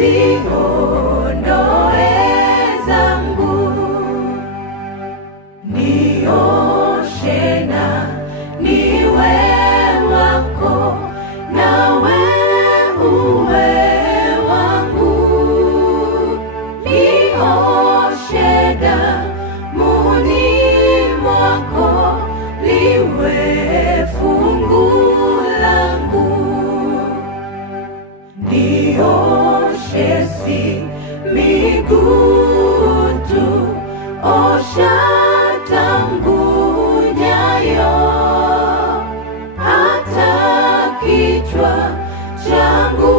ziondoe zangu. Nioshe na niwe wako, nawe uwe wangu. Nioshe damuni mwako, liwe fungu langu. Nioshe si miguu tu, osha tangu nyayo, hata kichwa changu